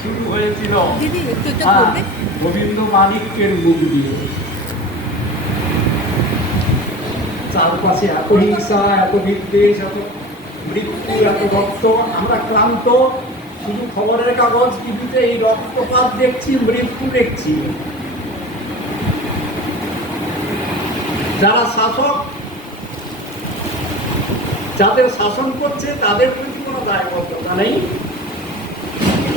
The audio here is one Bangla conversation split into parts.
শুরু হয়েছিল গোবিন্দ মানিক্যের মুখ দিয়ে। চারপাশে এত হিংসা, এত বিদ্বেষ, এত মৃত্যু, এত রক্ত, আমরা ক্লান্ত। শুধু খবরের কাগজ, টিভিতে এই রক্তপাত দেখছি, মৃত্যু দেখছি। যারা শাসক, যাদের শাসন করছে, তাদের প্রতি কোনো দায়বদ্ধতা নেই।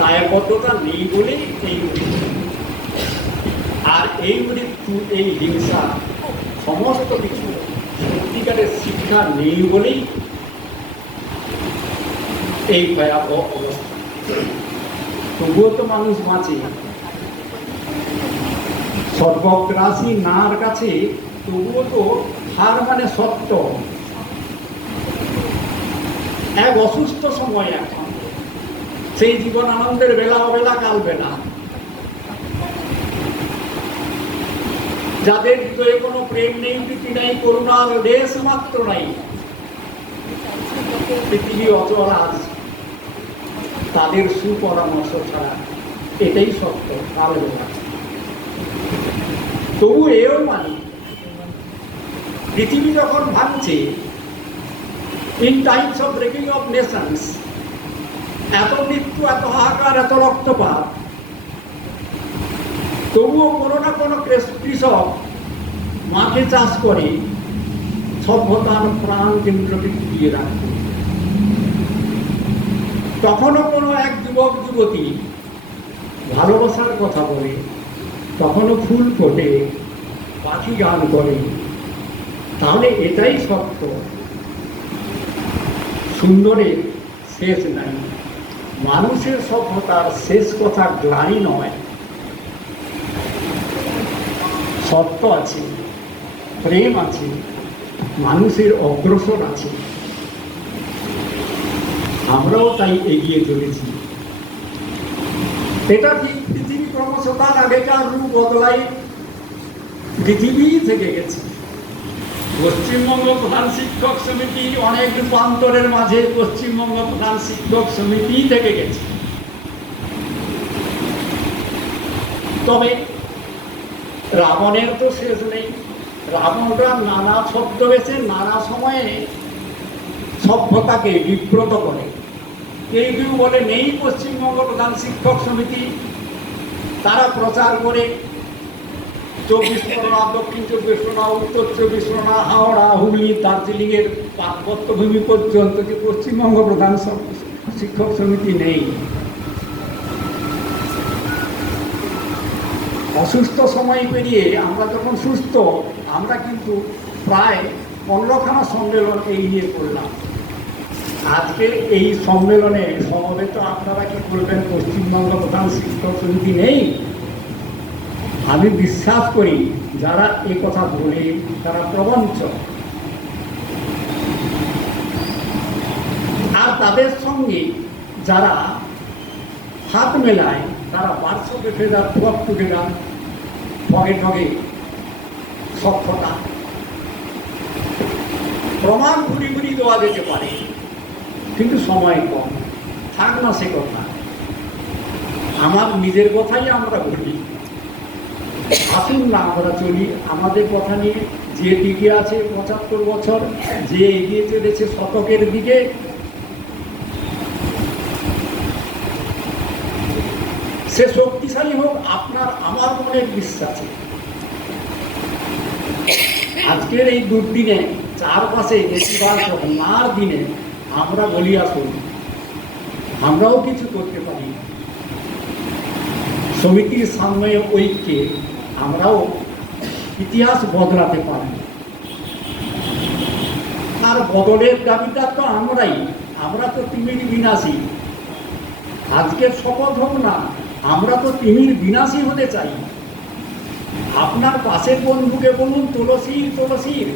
দায়বদ্ধতা নেই বলেই এই মৃত্যু। আর এই মৃত্যু, এই হিংসা, সমস্ত কিছু সত্যিকারের শিক্ষা নেই বলেই এই ভয়াবহ অবস্থা। তবুও তো মানুষ বাঁচে। সর্বগ্রাসী নার কাছে তবুও তো হার মানে সত্য। এক অসুস্থ সময় এখন, সেই জীবন আনন্দের বেলা অবেলা কাল বেলা। যাদের হৃদয়ে কোনো প্রেম নেই, প্রীতি নেই, করুণার লেশ মাত্র নাই, পৃথিবী অচল আজ, তাদের সুপরামর্শ ছাড়া এটাই সত্য কাল বেলা। তবু এও মানি, পৃথিবী যখন ভাঙছে, in Times of breaking of Nations, এত মৃত্যু, এত হাহাকার, এত রক্তপাত, তবুও কোনো না কোনো কৃষক মাঠে চাষ করে সভ্যতার প্রাণ কেন্দ্রকে টিকিয়ে রাখে। তখনও কোনো এক যুবক যুবতী ভালোবাসার কথা বলে, তখনও ফুল ফোটে, পাখি গান করে। তাহলে এটাই সত্য, সুন্দরের শেষ নাই। মানুষের সভ্যতার শেষ কথা গ্লানি নয়, সত্য আছে, প্রেম আছে, মানুষের অগ্রসর আছে। আমরাও তাই এগিয়ে চলেছি। এটা ঠিক, পৃথিবী ক্রমশ তার আগেকার রূপ বদলাই পৃথিবী থেকে গেছে। পশ্চিমবঙ্গ প্রধান শিক্ষক সমিতি অনেক রূপান্তরের মাঝে পশ্চিমবঙ্গ প্রধান শিক্ষক সমিতি থেকে গেছে। তবে রাবণের তো শেষ নেই। রাবণরা নানা ছদ্মবেশে নানা সময়ে সভ্যতাকে বিব্রত করে। কেউ কেউ বলে নেই পশ্চিমবঙ্গ প্রধান শিক্ষক সমিতি, তারা প্রচার করে 24 পরগনা, দক্ষিণ 24 পরগনা, উত্তর 24 পরগনা, হাওড়া, হুগলি, দার্জিলিংয়ের পার্বত্য ভূমি পর্যন্ত যে পশ্চিমবঙ্গ প্রধান শিক্ষক সমিতি নেই। অসুস্থ সময় পেরিয়ে আমরা যখন সুস্থ, আমরা কিন্তু প্রায় 15খানা সম্মেলন এই নিয়ে করলাম। আজকে এই সম্মেলনে সমবেত আপনারা কি বলবেন পশ্চিমবঙ্গ প্রধান শিক্ষক সমিতি নেই? আমি বিশ্বাস করি যারা এই কথা বলে তারা প্রবঞ্চক। আর তাদের সঙ্গে যারা হাত মেলায় তারা বার্ষকে ফেরার টুয়াক টুগেদার, ঠগে ঠগে সভ্যতা প্রমাণ ঘুরি ঘুরি দেওয়া যেতে পারে, কিন্তু সময় কম, থাক না সে কথা। আমার নিজের কথাই আমরা বলি, আসুন না আমরা চলি আমাদের কথা নিয়ে। যে দিকে আছে 75 বছর, যে এগিয়ে চলেছে শতকের দিকে, সে শক্তিশালী হোক, আপনার আমার মনের বিশ্বাসে। আজকের এই দুর্দিনে, চারপাশে বেশিরভাগ নার দিনে আমরা বলি আসুন আমরাও কিছু করতে পারি। সমিতির সামনে ঐক্যে আমরাও ইতিহাস বদলাতে পারি। আর বদলের দাবিদার তো আমরাই, আমরা তো তিমির বিনাশী। আজকের শপথ হোক না, আমরা তো তিমির বিনাশী হতে চাই। আপনার পাশের বন্ধুকে বলুন তুলসীর তুলসীর,